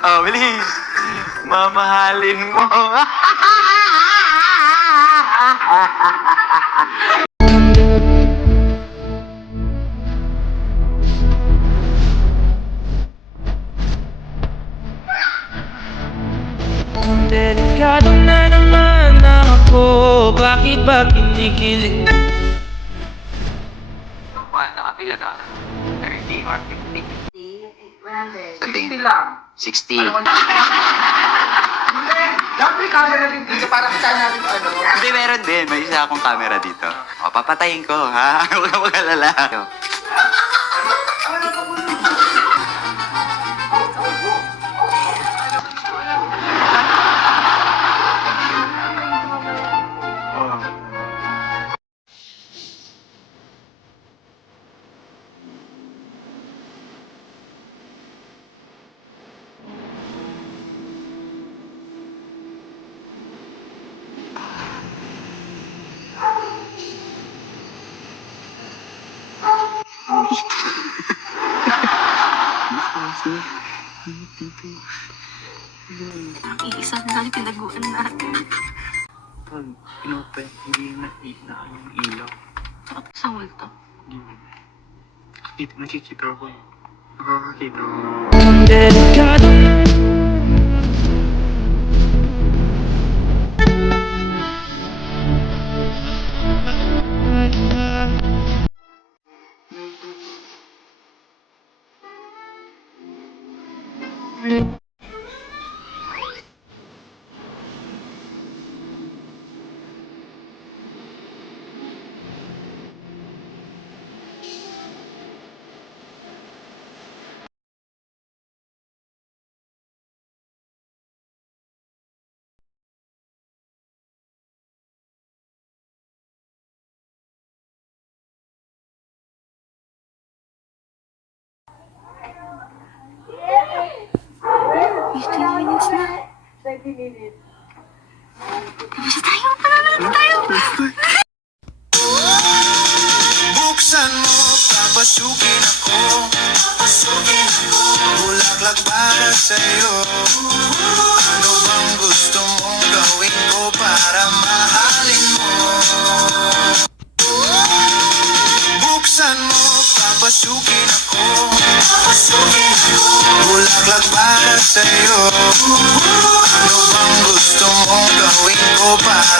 Oh, bilis. Mamahalin mo. Delikado na naman ako. Bakit ba kinikilig? Nakapila ka? 30 or 50? 60 lang. 60. Dapat may camera din dito para kita natin ano. Hindi, meron din. May isa akong camera dito. O, papatayin ko, ha? Huwag ka mag-alala. Iisa na lang tinaguan natin. Pag pinopay, hindi na yung ilaw. Sa multo. Nakikita ko eh. Nakakakita ko. Delikado na. Tapos tayo, panalo tayo. Buksan mo, papasukin ako. Bulaklak para sa'yo. Ano bang gusto mong gawin ko para mahalin mo? Buksan mo, papasukin ako. Bulaklak para sa'yo. Ano bang gusto mong gawin ko para